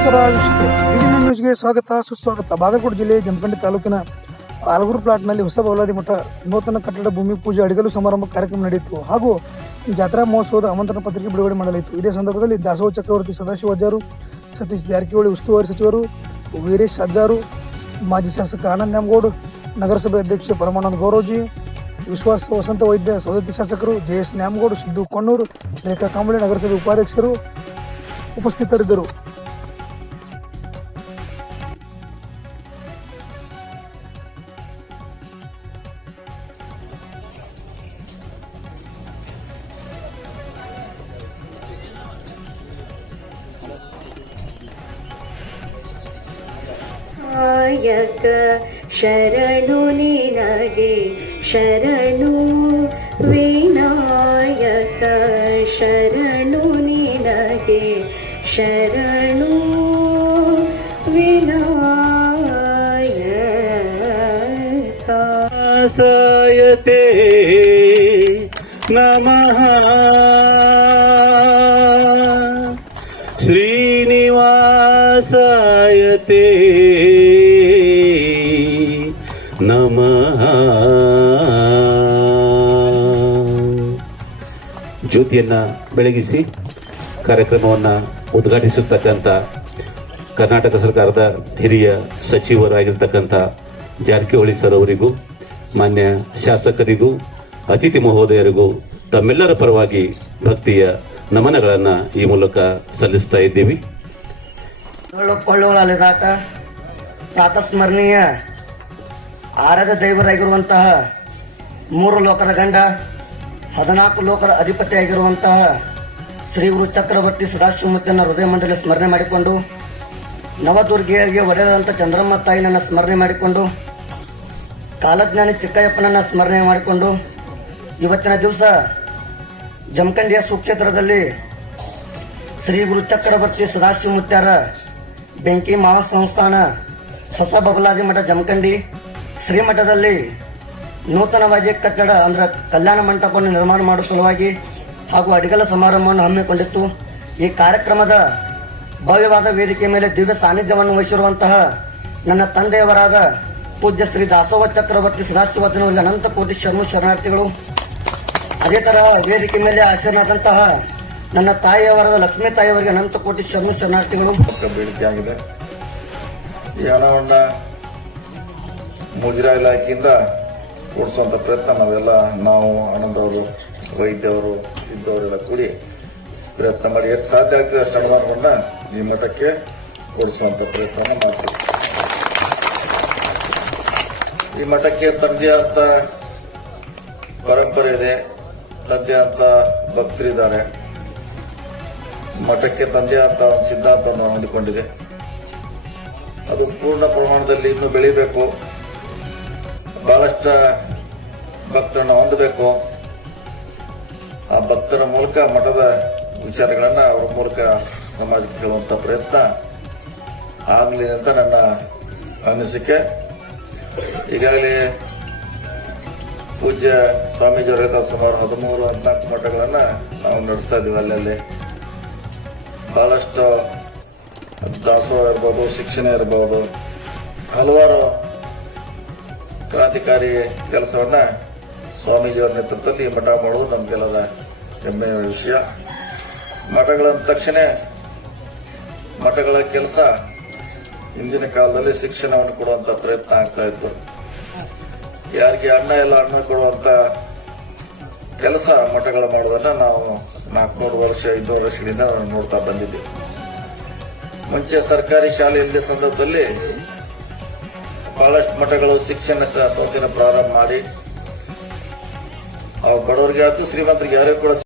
ನಮಸ್ಕಾರ ಡಿಡಿನ ನ್ಯೂಸ್ಗೆ ಸ್ವಾಗತ, ಸುಸ್ವಾಗತ. ಬಾಗಲಕೋಟೆ ಜಿಲ್ಲೆ ಜಮಖಂಡಿ ತಾಲೂಕಿನ ಆಲಗೂರು ಪ್ಲಾಟ್ನಲ್ಲಿ ಹೊಸ ಬೌಲಾದಿ ಮಠ ನೂತನ ಕಟ್ಟಡ ಭೂಮಿ ಪೂಜೆ ಅಡಿಗಲು ಸಮಾರಂಭ ಕಾರ್ಯಕ್ರಮ ನಡೆಯಿತು ಹಾಗೂ ಜಾತ್ರಾ ಮಹೋತ್ಸವದ ಆಮಂತ್ರಣ ಪತ್ರಿಕೆ ಬಿಡುಗಡೆ ಮಾಡಲಾಯಿತು. ಇದೇ ಸಂದರ್ಭದಲ್ಲಿ ದಾಸೋಹ ಚಕ್ರವರ್ತಿ ಸದಾಶಿವ ಅಜ್ಜಾರು, ಸತೀಶ್ ಜಾರಕಿಹೊಳಿ, ಉಸ್ತುವಾರಿ ಸಚಿವರು ವೀರೇಶ್ ಅಜ್ಜಾರು, ಮಾಜಿ ಶಾಸಕ ಆನಂದ್ ನ್ಯಾಮಗೌಡ್, ನಗರಸಭೆ ಅಧ್ಯಕ್ಷ ಪರಮಾನಂದ ಗೌರವ್ಜಿ ವಿಶ್ವಾಸ ವಸಂತ ವೈದ್ಯ ಸೌದತ್ತಿ ಶಾಸಕರು ಜೆ ಎಸ್ ನ್ಯಾಮಗೌಡ್, ಸಿದ್ದು ಕೊಣ್ಣೂರು, ರೇಖಾ ಕಾಂಬಳೆ ನಗರಸಭೆ ಉಪಾಧ್ಯಕ್ಷರು ಉಪಸ್ಥಿತರಿದ್ದರು. ಆಯಕ ಶರಣು ನಿನಗೆ ಶರಣು ವಿನಾಯಕ ಶರಣು ನಿನಗೆ ಶರಣು ವಿನಾಯಕ. ಸಾಯತೆ ನಮಃ. ಶ್ರೀನಿವಾಸಾಯತೆ ನಮಃ. ಜ್ಯೋತಿಯನ್ನ ಬೆಳಗಿಸಿ ಕಾರ್ಯಕ್ರಮವನ್ನು ಉದ್ಘಾಟಿಸಿರ್ತಕ್ಕಂಥ ಕರ್ನಾಟಕ ಸರ್ಕಾರದ ಹಿರಿಯ ಸಚಿವರಾಗಿರ್ತಕ್ಕಂಥ ಜಾರಕಿಹೊಳಿ ಸರ್ ಅವರಿಗೂ, ಮಾನ್ಯ ಶಾಸಕರಿಗೂ, ಅತಿಥಿ ಮಹೋದಯರಿಗೂ, ತಮ್ಮೆಲ್ಲರ ಪರವಾಗಿ ಭಕ್ತಿಯ ನಮನಗಳನ್ನು ಈ ಮೂಲಕ ಸಲ್ಲಿಸ್ತಾ ಇದ್ದೀವಿ. ಆರಾಧ್ಯ ದೈವರಾಗಿರುವಂತಹ ಮೂರು ಲೋಕದ ಗಂಡ, ಹದಿನಾಲ್ಕು ಲೋಕದ ಅಧಿಪತಿಯಾಗಿರುವಂತಹ ಶ್ರೀ ಗುರು ಚಕ್ರವರ್ತಿ ಸದಾಶಿವಮೂರ್ತಿಯನ್ನು ಹೃದಯ ಮಂಡಳಿ ಸ್ಮರಣೆ ಮಾಡಿಕೊಂಡು ನವದುರ್ಗಿಯರಿಗೆ ಒಡೆಯದಂಥ ಚಂದ್ರಮ್ಮ ತಾಯಿನನ್ನು ಸ್ಮರಣೆ ಮಾಡಿಕೊಂಡು, ಕಾಲಜ್ಞಾನಿ ಚಿಕ್ಕಯ್ಯಪ್ಪನನ್ನ ಸ್ಮರಣೆ ಮಾಡಿಕೊಂಡು, ಇವತ್ತಿನ ದಿವಸ ಜಮಖಂಡಿಯ ಸುಕ್ಷೇತ್ರದಲ್ಲಿ ಶ್ರೀ ಗುರು ಚಕ್ರವರ್ತಿ ಸದಾಶಿವಮೂರ್ತಿಯರ ಬೆಂಕಿ ಮಹಾಸಂಸ್ಥಾನ ಹೊಸ ಬಬಲಾದಿ ಮಠ ಜಮಖಂಡಿ ಶ್ರೀಮಠದಲ್ಲಿ ನೂತನವಾಗಿ ಕಟ್ಟಡ, ಅಂದ್ರೆ ಕಲ್ಯಾಣ ಮಂಟಪವನ್ನು ನಿರ್ಮಾಣ ಮಾಡುವ ಸಲುವಾಗಿ ಹಾಗೂ ಅಡಿಗಲ ಸಮಾರಂಭವನ್ನು ಹಮ್ಮಿಕೊಂಡಿತ್ತು. ಈ ಕಾರ್ಯಕ್ರಮದ ಭವ್ಯವಾದ ವೇದಿಕೆ ಮೇಲೆ ದಿವ್ಯ ಸಾನ್ನಿಧ್ಯವನ್ನು ವಹಿಸಿರುವಂತಹ ನನ್ನ ತಂದೆಯವರಾದ ಪೂಜ್ಯ ಶ್ರೀ ದಾಸೋಹ ಚಕ್ರವರ್ತಿ ಸದಾಶಿವರ್ಧನ ಅನಂತ ಕೋಟಿ ಶರ್ಮ ಶರಣಾರ್ಥಿಗಳು. ಅದೇ ತರಹ ವೇದಿಕೆ ಮೇಲೆ ಆಚರಣೆಯಾದಂತಹ ನನ್ನ ತಾಯಿಯವರಾದ ಲಕ್ಷ್ಮೀ ತಾಯಿಯವರಿಗೆ ಅನಂತ ಕೋಟಿ ಶರ್ಮ ಶರಣಾರ್ಥಿಗಳು. ಬೇಡಿಕೆ ಆಗಿದೆ ಮುಜರಾ ಇಲಾಖೆಯಿಂದ ಕೊಡಿಸುವಂಥ ಪ್ರಯತ್ನ ನಾವೆಲ್ಲ, ನಾವು ಆನಂದವರು ವೈದ್ಯವರು ಇದ್ದವರೆಲ್ಲ ಕೂಡಿ ಪ್ರಯತ್ನ ಮಾಡಿ, ಎಷ್ಟು ಸಾಧ್ಯ ಆಗ್ತದೆ ಅಷ್ಟು ಹಣವನ್ನ ಈ ಮಠಕ್ಕೆ ಕೊಡಿಸುವಂಥ ಪ್ರಯತ್ನ ಮಾಡ್ತೀವಿ. ಈ ಮಠಕ್ಕೆ ತಂದೆ ಅಂತ ಪರಂಪರೆ ಇದೆ ತಂದೆ ಅಂತ ಭಕ್ತರಿದ್ದಾರೆ. ಮಠಕ್ಕೆ ತಂದೆ ಅಂತ ಒಂದು ಸಿದ್ಧಾಂತವನ್ನು ಹೊಂದಿಕೊಂಡಿದೆ. ಅದು ಪೂರ್ಣ ಪ್ರಮಾಣದಲ್ಲಿ ಇನ್ನೂ ಬೆಳಿಬೇಕು. ಬಹಳಷ್ಟು ಭಕ್ತರನ್ನು ಹೊಂದಬೇಕು. ಆ ಭಕ್ತರ ಮೂಲಕ ಮಠದ ವಿಚಾರಗಳನ್ನು ಅವರ ಮೂಲಕ ಸಮಾಜಕ್ಕೆ ಹೇಳುವಂತ ಪ್ರಯತ್ನ ಆಗಲಿ ಅಂತ ನನ್ನ ಅನಿಸಿಕೆ. ಈಗಾಗಲೇ ಪೂಜ್ಯ ಸ್ವಾಮೀಜಿಯವರ ಸುಮಾರು ಹದಿಮೂರು, ಹದಿನಾಲ್ಕು ಮಠಗಳನ್ನು ನಾವು ನಡೆಸ್ತಾ ಇದ್ದೀವಿ ಅಲ್ಲಲ್ಲಿ. ಬಹಳಷ್ಟು ದಾಸೋಹ ಇರ್ಬೋದು, ಶಿಕ್ಷಣ ಇರ್ಬೋದು, ಹಲವಾರು ಕ್ರಾಂತಿಕಾರಿ ಕೆಲಸವನ್ನ ಸ್ವಾಮೀಜಿಯವರ ನೇತೃತ್ವದಲ್ಲಿ ಮಠ ಮಾಡೋದು ನಮಗೆಲ್ಲದ ಹೆಮ್ಮೆಯ ವಿಷಯ. ಮಠಗಳಂದ ತಕ್ಷಣ ಮಠಗಳ ಕೆಲಸ ಹಿಂದಿನ ಕಾಲದಲ್ಲಿ ಶಿಕ್ಷಣವನ್ನು ಕೊಡುವಂತ ಪ್ರಯತ್ನ ಆಗ್ತಾ ಇತ್ತು. ಯಾರಿಗೆ ಅಣ್ಣ ಇಲ್ಲ ಅಣ್ಣ ಕೊಡುವಂತ ಕೆಲಸ ಮಠಗಳ ಮಾಡೋದನ್ನ ನಾವು ನಾಲ್ಕುನೂರು ವರ್ಷ, ಐದುನೂರು ವರ್ಷಗಳಿಂದ ನೋಡ್ತಾ ಬಂದಿದ್ದೀವಿ. ಮುಂಚೆ ಸರ್ಕಾರಿ ಶಾಲೆ ಇಲ್ಲದ ಸಂದರ್ಭದಲ್ಲಿ ಬಹಳಷ್ಟು ಮಠಗಳು ಶಿಕ್ಷಣ ಸೋಂಕಿನ ಪ್ರಾರಂಭ ಮಾಡಿ. ಅವ್ರು ಬಡವರಿಗೆ ಆಯ್ತು ಶ್ರೀಮಂತರಿಗೆ ಯಾರಿಗೂ ಕೂಡ